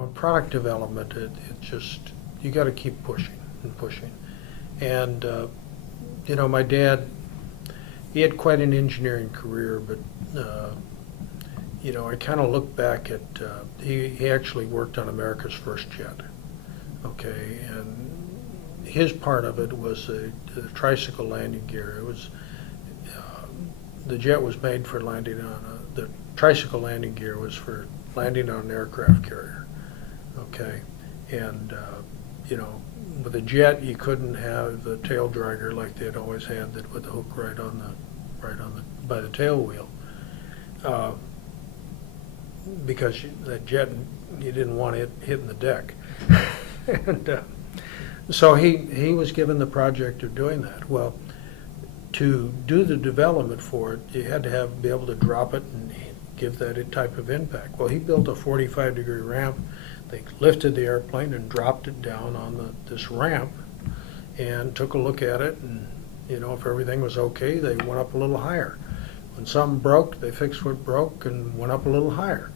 In product development, it just, you got to keep pushing and pushing. And, my dad, he had quite an engineering career, but, I kind of look back at, he actually worked on America's first jet, okay? And his part of it was the tricycle landing gear. It was, the jet was made for landing on, the tricycle landing gear was for landing on an aircraft carrier, okay? And, with a jet, you couldn't have the tail dragger like they'd always had, that with the hook right on the by the tail wheel, because that jet, you didn't want it hitting the deck. And so he was given the project of doing that. Well, to do the development for it, you had to be able to drop it and give that type of impact. Well, he built a 45-degree ramp. They lifted the airplane and dropped it down on this ramp and took a look at it, and if everything was okay, they went up a little higher. When something broke, they fixed what broke and went up a little higher.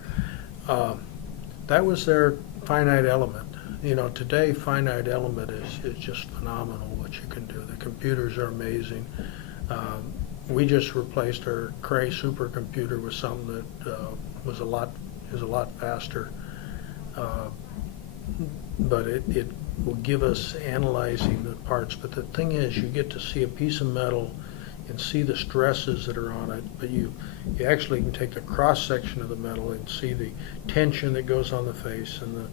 That was their finite element. Today finite element is just phenomenal what you can do. The computers are amazing. We just replaced our Cray supercomputer with something that is a lot faster. But it will give us analyzing the parts. But the thing is, you get to see a piece of metal and see the stresses that are on it, but you actually can take the cross section of the metal and see the tension that goes on the face and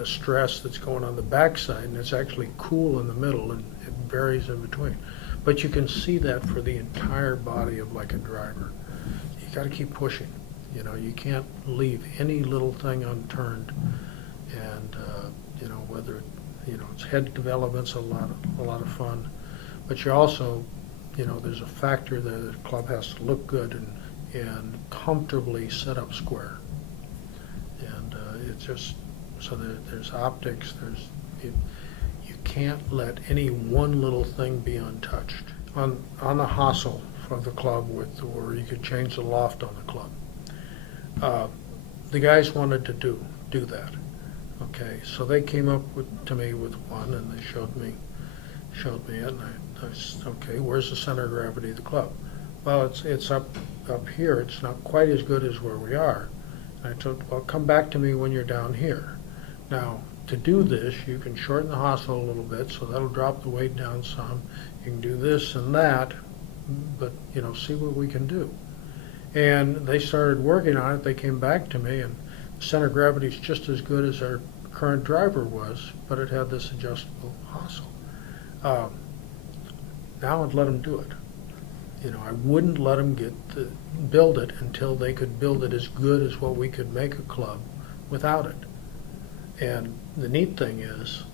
the stress that's going on the backside, and it's actually cool in the middle, and it varies in between. But you can see that for the entire body of like a driver. You got to keep pushing. You can't leave any little thing unturned. And whether it's head development's a lot of fun, but you also there's a factor that the club has to look good and comfortably set up square. And it's just so that there's optics. You can't let any one little thing be untouched. On the hostel for the club, where you could change the loft on the club, the guys wanted to do that. Okay, so they came up to me with one, and they showed me it, and I said, okay, where's the center of gravity of the club? Well, it's up here. It's not quite as good as where we are. And I told, well, come back to me when you're down here. Now, to do this, you can shorten the hostel a little bit, so that'll drop the weight down some. You can do this and that, but see what we can do. And they started working on it. They came back to me, and center of gravity is just as good as our current driver was, but it had this adjustable hostel. Now I'd let them do it. I wouldn't let them build it until they could build it as good as what we could make a club without it. And the neat thing is,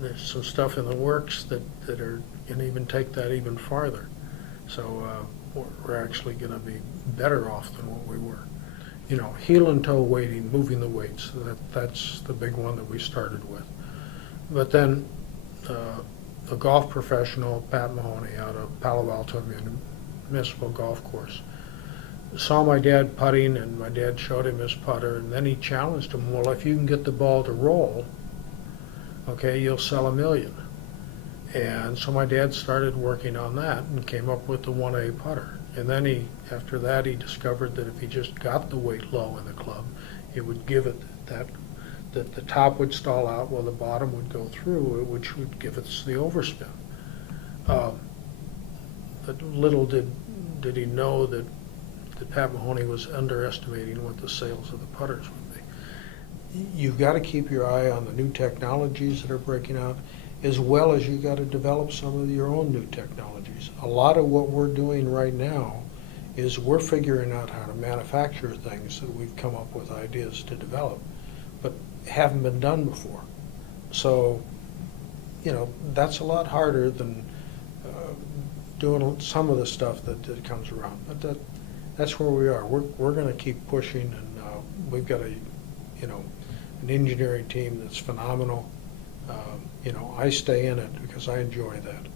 there's some stuff in the works that are going to even take that even farther. So we're actually going to be better off than what we were. Heel and toe weighting, moving the weights, that's the big one that we started with. But then a golf professional, Pat Mahoney, out of Palo Alto Municipal Golf Course, saw my dad putting, and my dad showed him his putter, and then he challenged him, well, if you can get the ball to roll, okay, you'll sell $1 million. And so my dad started working on that and came up with the 1A putter. And then after that, he discovered that if he just got the weight low in the club, it would give it that the top would stall out while the bottom would go through, which would give us the overspin. But little did he know that Pat Mahoney was underestimating what the sales of the putters would be. You've got to keep your eye on the new technologies that are breaking out, as well as you got to develop some of your own new technologies. A lot of what we're doing right now is we're figuring out how to manufacture things that we've come up with ideas to develop, but haven't been done before. So, that's a lot harder than doing some of the stuff that comes around. But that's where we are. We're going to keep pushing, and we've got an engineering team that's phenomenal. I stay in it because I enjoy that.